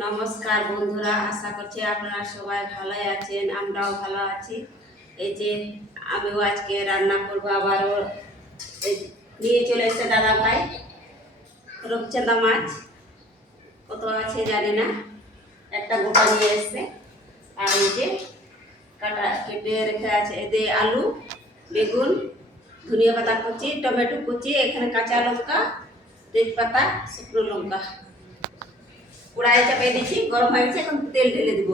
নমস্কার বন্ধুরা, আশা করছি আপনারা সবাই ভালো আছেন। আমরাও ভালো আছি। এই যে আমিও আজকে রান্না করবো আবারও। এই নিয়ে চলে এসেছে দাদা ভাই রূপচাঁদা মাছ। কত আছে জানি না, একটা গোটা নিয়ে এসছে। আর এই যে কাটা কেটে রেখে আছে, এদের আলু, বেগুন, ধনিয়া পাতা কুচি, টমেটো কুচি, এখানে কাঁচা লঙ্কা, তেজপাতা, শুকনো লঙ্কা। কড়াই চাপিয়ে দিচ্ছি, গরম হয়ে গেছে, এখন তেল ঢেলে দিব।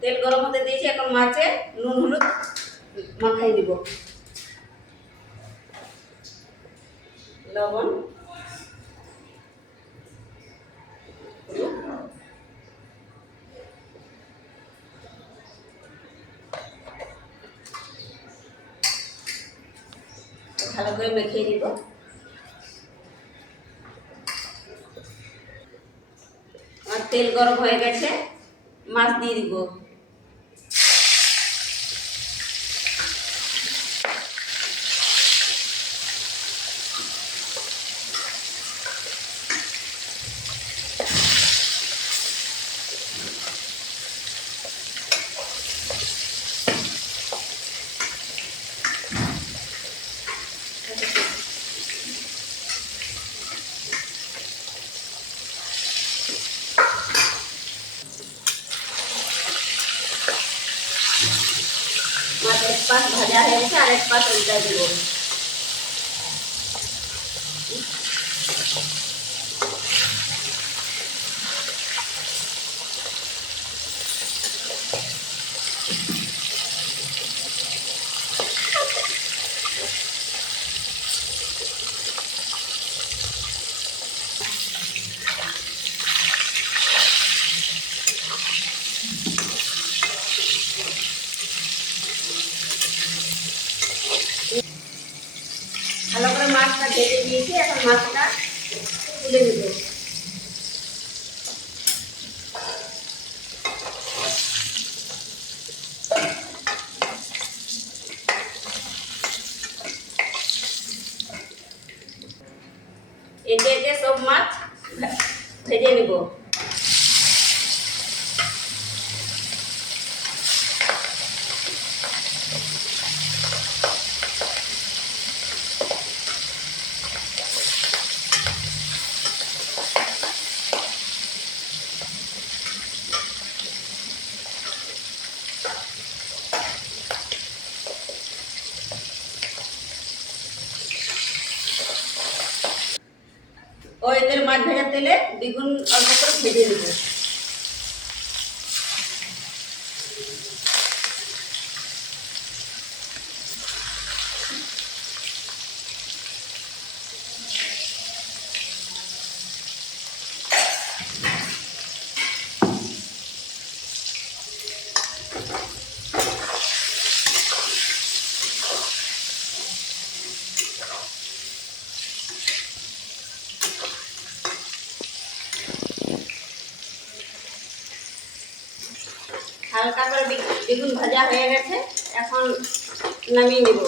তেল গরম হতে দিয়েছি, এখন মাছে নুন হলুদ মাখাই দিব, লবণ, ভালো করে মেখে দিব। আর তেল গরম হয়ে গেছে, মাছ দিয়ে দিব। মাছ এক পাশ ভাজা হয়ে গেছে, আর এক পাশ উল্টা দিব। ভালো করে মাছটা ভেজে দিয়েছি, এখন মাছটা তুলে দিব। এতে এতে সব মাছ ভেজে নিব। ওই তেল, মাছ ভাজার তেলে বেগুন অল্প করে ভেজে নেব। হালকা করে বেগুন ভাজা হয়ে গেছে, এখন নামিয়ে নেব।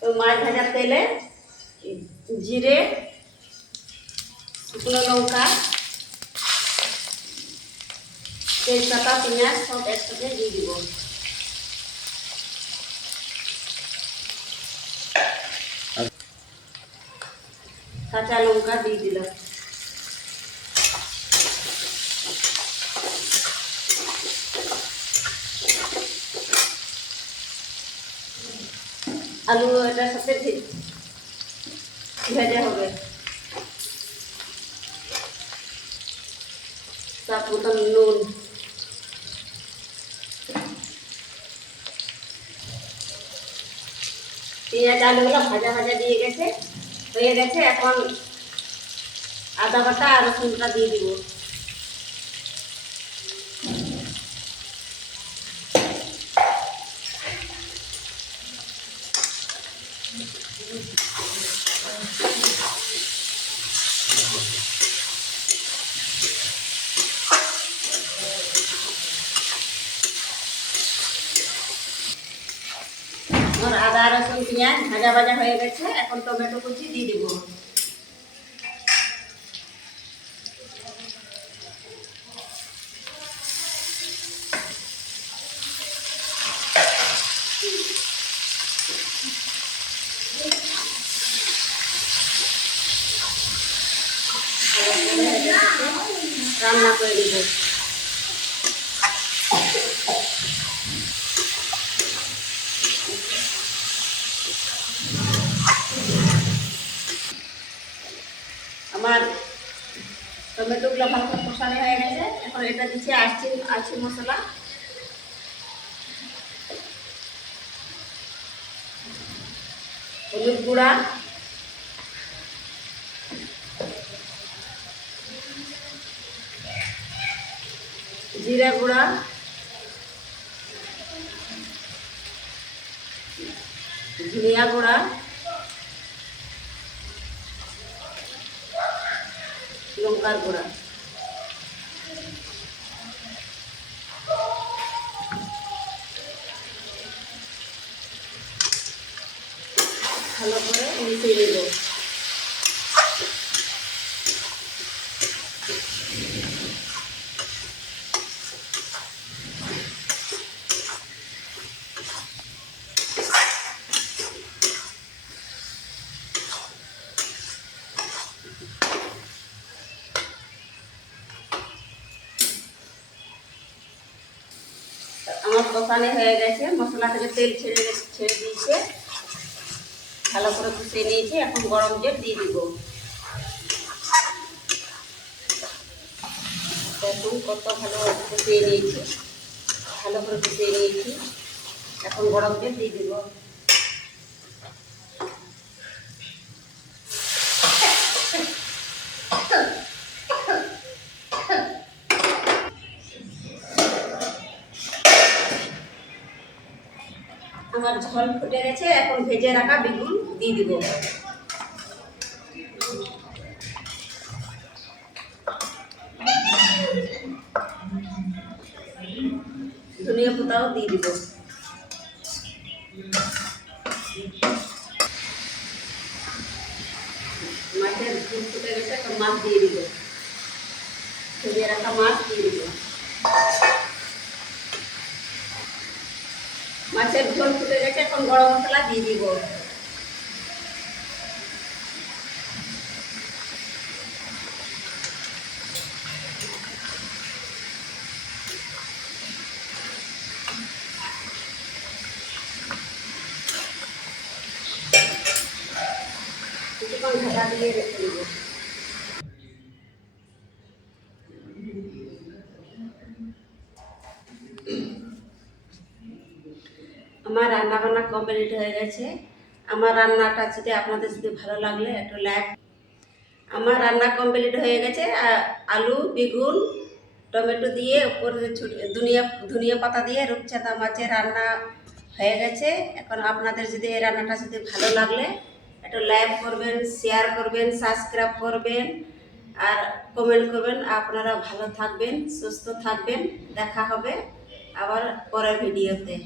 তো মাছ ভাজার তেলে জিরে, শুকনো লঙ্কা, তেজপাতা, পেঁয়াজ সব একসাথে দিয়ে দিব। কাঁচা লঙ্কা দিয়ে দিলাম। আলু এটার সাথে ভেজে হবে। স্বাদ মতন নুন, পেঁয়াজ আলুগুলো ভাজা ভাজা দিয়ে গেছে, হয়ে গেছে। এখন আদা বাটা আর রসুনটা দিয়ে দিব। পেঁয়াজ ভাজা ভাজা হয়ে গেছে, এখন টমেটো কুচি দিয়ে দিব। রান্না করে দিব। আমার টমেটোগুলো ভালো করে কষানো হয়ে গেছে, এখন এটা দিচ্ছি আরচি মশলা, হলুদ গুঁড়া, জিরা গুঁড়া, ধনিয়া গুঁড়া, লঙ্কার গুঁড়া। ভালো করে মিশিয়ে দেব। আমার কষানো হয়ে গেছে, মশলা থেকে তেল ছেড়ে দিয়েছে, ভালো করে কষিয়ে নিয়েছি। এখন গরম জল দিয়ে দিব। দেখুন কত ভালো কষিয়ে নিয়েছি, ভালো করে কষিয়ে নিয়েছি। এখন গরম জল দিয়ে দিব। আমার ঝোল ফুটে গেছে, এখন ভেজে রাখা বেগুন দিয়ে দিব। ধনিয়া পাতাও দিয়ে দিব। মাছের ঝোল ফুটে গেছে, এখন মাছ দিয়ে দিব। ভেজে রাখা মাছ দিয়ে দিব। মাছের ঝোল ফুটে গেছে, এখন গরম মশলা দিয়ে দিব। কিছুক্ষণ ঢাকা দিয়ে রেখে দিব। আমার রান্না বান্না কমপ্লিট হয়ে গেছে। আমার রান্নাটা আপনাদের যদি ভালো লাগলে একটু লাইক। আমার রান্না কমপ্লিট হয়ে গেছে। আলু বেগুন টমেটো দিয়ে উপরে ধনিয়া পাতা দিয়ে রূপচাঁদা মাছের রান্না হয়ে গেছে। এখন আপনাদের যদি এই রান্নাটা যদি ভালো লাগলে একটু লাইক করবেন, শেয়ার করবেন, সাবস্ক্রাইব করবেন আর কমেন্ট করবেন। আপনারা ভালো থাকবেন, সুস্থ থাকবেন। দেখা হবে আবার পরের ভিডিওতে।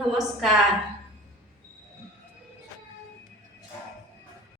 নমস্কার।